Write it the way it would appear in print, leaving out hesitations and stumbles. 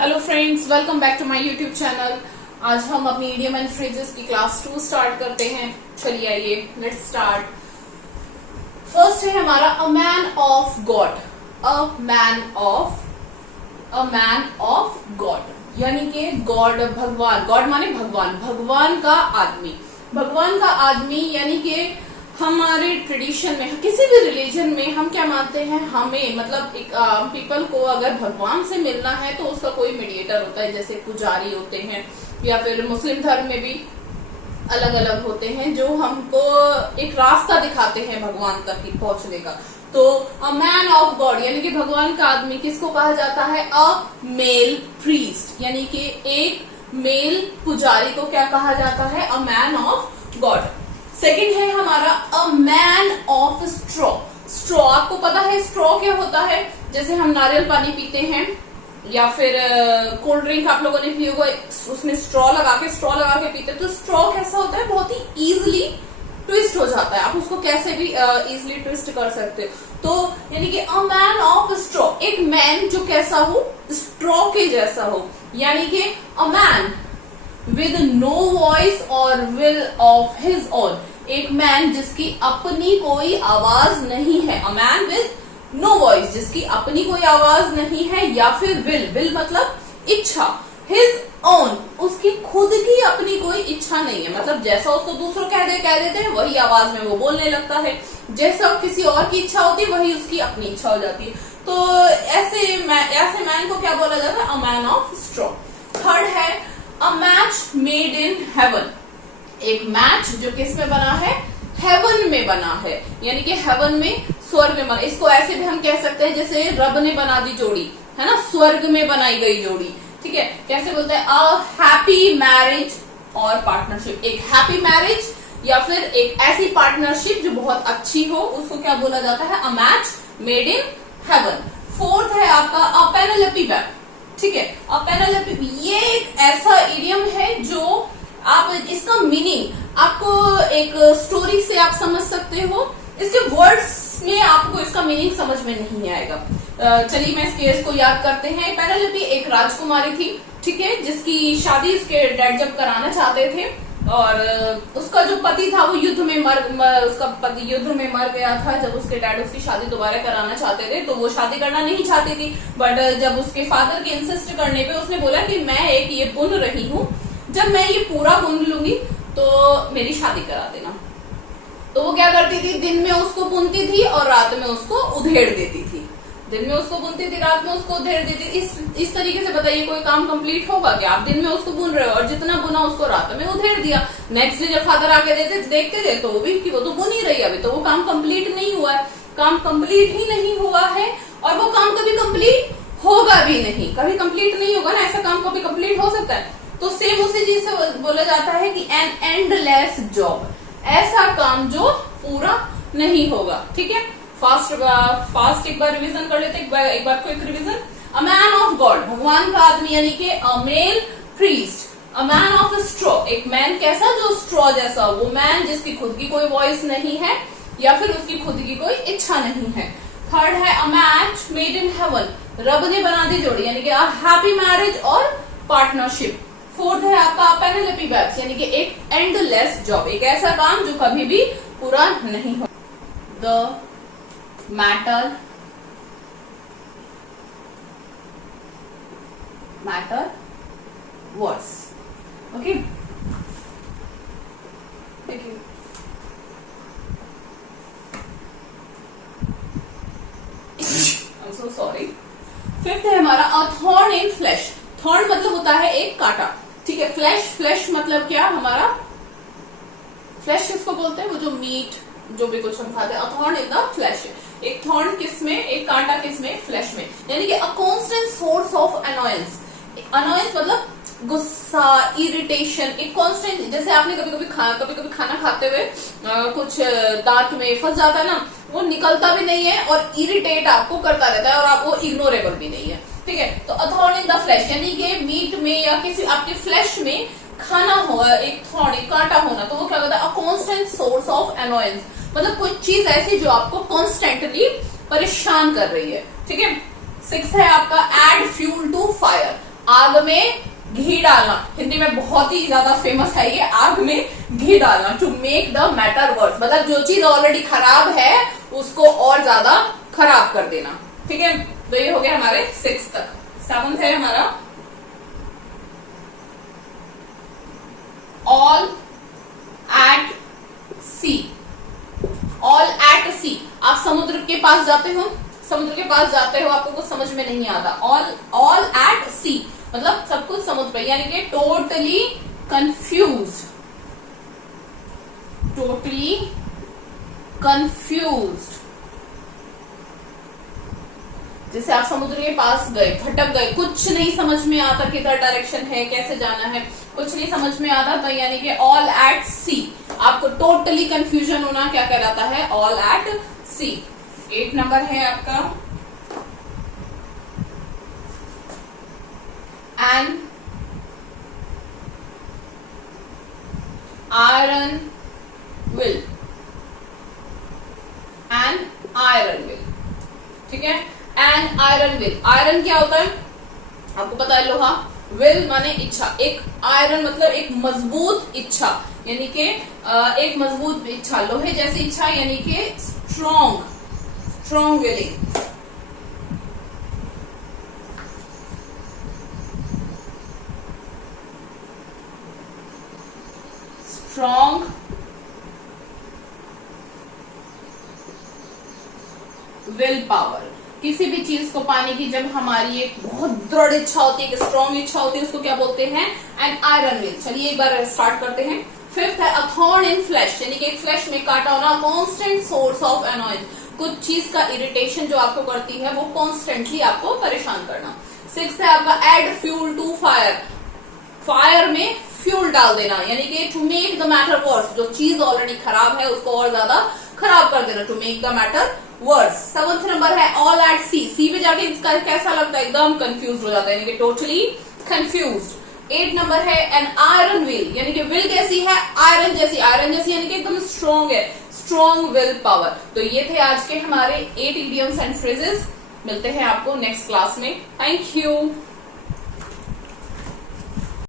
Hello friends, welcome back to my YouTube channel. आज हम अपनी इडियम एंड फ्रेजेस की क्लास 2 स्टार्ट करते हैं। चलिए आइए, लेट्स स्टार्ट। फर्स्ट है हमारा a man of God. A man of God यानी कि गॉड भगवान, गॉड माने भगवान, भगवान का आदमी। भगवान का आदमी यानी कि हमारे ट्रेडिशन में, किसी भी रिलीजन में हम क्या मानते हैं, हमें मतलब एक पीपल को अगर भगवान से मिलना है तो उसका कोई मीडिएटर होता है, जैसे पुजारी होते हैं, या फिर मुस्लिम धर्म में भी अलग अलग होते हैं जो हमको एक रास्ता दिखाते हैं भगवान तक पहुंचने का। तो अ मैन ऑफ गॉड यानी कि भगवान का आदमी किसको कहा जाता है? अ मेल प्रीस्ट यानी कि एक मेल पुजारी को क्या कहा जाता है? A man of God. Second है हमारा a man of straw. Straw, आपको पता है स्ट्रॉ क्या होता है? जैसे हम नारियल पानी पीते हैं या फिर कोल्ड ड्रिंक आप लोगों ने पी होगा, उसमें स्ट्रॉ लगा के पीते हैं। तो स्ट्रॉ कैसा होता है? बहुत ही इजिली ट्विस्ट हो जाता है, आप उसको कैसे भी इजिली ट्विस्ट कर सकते हो। तो यानी कि अ मैन ऑफ स्ट्रॉ, एक मैन जो कैसा हो? स्ट्रॉ के जैसा हो, यानी कि a man with no voice और विल ऑफ हिज ओन, एक मैन जिसकी अपनी कोई आवाज नहीं है। A man with no voice, जिसकी अपनी कोई आवाज नहीं है, या फिर विल मतलब इच्छा, हिज ओन, उसकी खुद की अपनी कोई इच्छा नहीं है। मतलब जैसा उसको दूसरों कह देते हैं वही आवाज में वो बोलने लगता है, जैसा किसी और की इच्छा होती है वही उसकी अपनी इच्छा हो जाती है। तो ऐसे मैन को क्या बोला जाता है? A man of straw. Third है a match made in heaven, एक मैच जो किस में बना है? हेवन में बना है, यानी कि हेवन में, स्वर्ग में बना। इसको ऐसे भी हम कह सकते हैं जैसे रब ने बना दी जोड़ी, है ना, स्वर्ग में बनाई गई जोड़ी। ठीक है, कैसे बोलते हैं? अ हैप्पी मैरिज और पार्टनरशिप, एक हैप्पी मैरिज या फिर एक ऐसी पार्टनरशिप जो बहुत अच्छी हो, उसको क्या बोला जाता है? A match made in haven. Fourth है आपका अ पेनेलोपी बैग। ठीक है, अ पेनेलोपी ये एक ऐसा इडियम है जो आप इसका मीनिंग आपको एक स्टोरी से आप समझ सकते हो, इसके वर्ड्स में आपको इसका मीनिंग समझ में नहीं आएगा। चलिए मैं इस केस को याद करते हैं। पेनेलोपी एक राजकुमारी थी, ठीक है, जिसकी शादी उसके डैड जब कराना चाहते थे और उसका जो पति था वो युद्ध में उसका पति युद्ध में मर गया था। जब उसके डैड उसकी शादी दोबारा कराना चाहते थे तो वो शादी करना नहीं चाहती थी, बट जब उसके फादर के इंसिस्ट करने पे उसने बोला कि मैं एक ये बुन रही हूँ, जब मैं ये पूरा बुन लूंगी तो मेरी शादी करा देना। तो वो क्या करती थी? दिन में उसको बुनती थी और रात में उसको उधेड़ देती थी। दिन में उसको बुनती थी, रात में उसको उधेड़ देती थी। इस तरीके से बताइए कोई काम कंप्लीट होगा क्या? आप दिन में उसको बुन रहे हो और जितना बुना उसको रात में उधेड़ दिया। नेक्स्ट डे जब फादर आके देखते थे तो वो भी कि वो तो बुन ही रही है, अभी तो वो काम कंप्लीट नहीं हुआ है। काम कंप्लीट ही नहीं हुआ है और वो काम कभी कंप्लीट होगा भी नहीं, कभी कंप्लीट नहीं होगा ना, ऐसा काम कभी कंप्लीट हो सकता है? तो सेम उसी चीज से बोला जाता है कि एन एंडलेस जॉब, ऐसा काम जो पूरा नहीं होगा। ठीक है, फास्ट एक बार रिवीजन कर लेते हैं, एक बार quick revision. A man of God, भगवान का आदमी यानी कि a male priest. A man of straw, एक मैन कैसा? जो स्ट्रॉ जैसा, वो मैन जिसकी खुद की कोई वॉइस नहीं है या फिर उसकी खुद की कोई इच्छा नहीं है। थर्ड है a match made in haven, रब ने बना दी जोड़ी, यानी कि अ हैप्पी मैरिज और पार्टनरशिप। फोर्थ है आपका पेनेलोपी बैग्स, यानी कि एक एंडलेस जॉब, एक ऐसा काम जो कभी भी पूरा नहीं हो। The matter worse. ओके, देखिए I am so sorry. Fifth है हमारा a thorn in flesh. Thorn मतलब होता है एक कांटा, ठीक है। फ्लैश मतलब क्या? हमारा फ्लैश किसको बोलते हैं? वो जो मीट जो भी कुछ हम खाते हैं। अ थॉर्न इन द फ्लैश, एक थॉर्न किसमें? एक कांटा किसमें? फ्लैश में, यानी कि a constant source of annoyance. Annoyance मतलब गुस्सा, इरिटेशन, एक कांस्टेंट। जैसे आपने कभी कभी खाना खाते हुए कुछ दांत में फंस जाता है ना, वो निकलता भी नहीं है और इरिटेट आपको करता रहता है और आप वो इग्नोरेबल भी नहीं है। ठीक है, तो अ थॉर्न इन द फ्लैश यानी कि मीट में या किसी आपके फ्लैश में खाना हो, एक थॉर्न, एक कांटा होना, तो वो क्या होता है? A constant source of annoyance, मतलब कोई चीज ऐसी जो आपको कॉन्स्टेंटली परेशान कर रही है। ठीक है। सिक्स है आपका एड फ्यूल टू फायर, आग में घी डालना, हिंदी में बहुत ही ज्यादा फेमस है ये, आग में घी डालना। To make the matter worse, मतलब जो चीज ऑलरेडी खराब है उसको और ज्यादा खराब कर देना। ठीक है, तो ये हो गया हमारे 6 तक। 7th है हमारा all at sea. All at sea, आप समुद्र के पास जाते हो, समुद्र के पास जाते हो, आपको कुछ समझ में नहीं आता। ऑल एट सी मतलब सब कुछ समुद्र पे, यानी कि टोटली कंफ्यूज, टोटली कंफ्यूज। जैसे आप समुद्र के पास गए, भटक गए, कुछ नहीं समझ में आता किधर डायरेक्शन है, कैसे जाना है, कुछ नहीं समझ में आता, तो यानी कि ऑल एट सी, आपको टोटली कंफ्यूजन होना क्या कहलाता है, ऑल एट सी। 8 नंबर है आपका an iron will, an iron will. ठीक है, एन आयरन विल, आयरन क्या होता है आपको पता है, लोहा। विल माने इच्छा, एक आयरन मतलब एक मजबूत इच्छा, यानी कि एक मजबूत इच्छा, लोहे जैसी इच्छा, यानी कि strong, strong willing. Strong will power, किसी भी चीज को पाने की जब हमारी एक बहुत दृढ़ इच्छा होती है, एक स्ट्रॉन्ग इच्छा होती है, उसको क्या बोलते हैं, एन आयरन विल। चलिए एक बार स्टार्ट करते हैं। 5th है अ थॉर्न इन फ्लैश, यानी कि एक फ्लैश में काटा होना, कांस्टेंट सोर्स ऑफ अनॉयंस, कुछ चीज का इरिटेशन जो आपको करती है वो कॉन्स्टेंटली आपको परेशान करना। 6th है आपका add fuel to fire, fire में फ्यूल डाल देना, यानी कि to make the matter worse, जो चीज ऑलरेडी खराब है उसको और ज्यादा खराब कर देना, to make the matter worse. 7th number है ऑल एट सी, सी पे जाके इसका कैसा लगता है, एकदम कंफ्यूज हो जाता है, यानी कि टोटली कंफ्यूज। 8 नंबर है एन आयरन विल, यानी कि विल कैसी है, आयरन जैसी, आयरन जैसी यानी कि एकदम स्ट्रॉन्ग है, स्ट्रॉन्ग विल पावर। तो ये थे आज के हमारे 8 इडियम्स एंड फ्रेजेस। मिलते हैं आपको नेक्स्ट क्लास में। Thank you.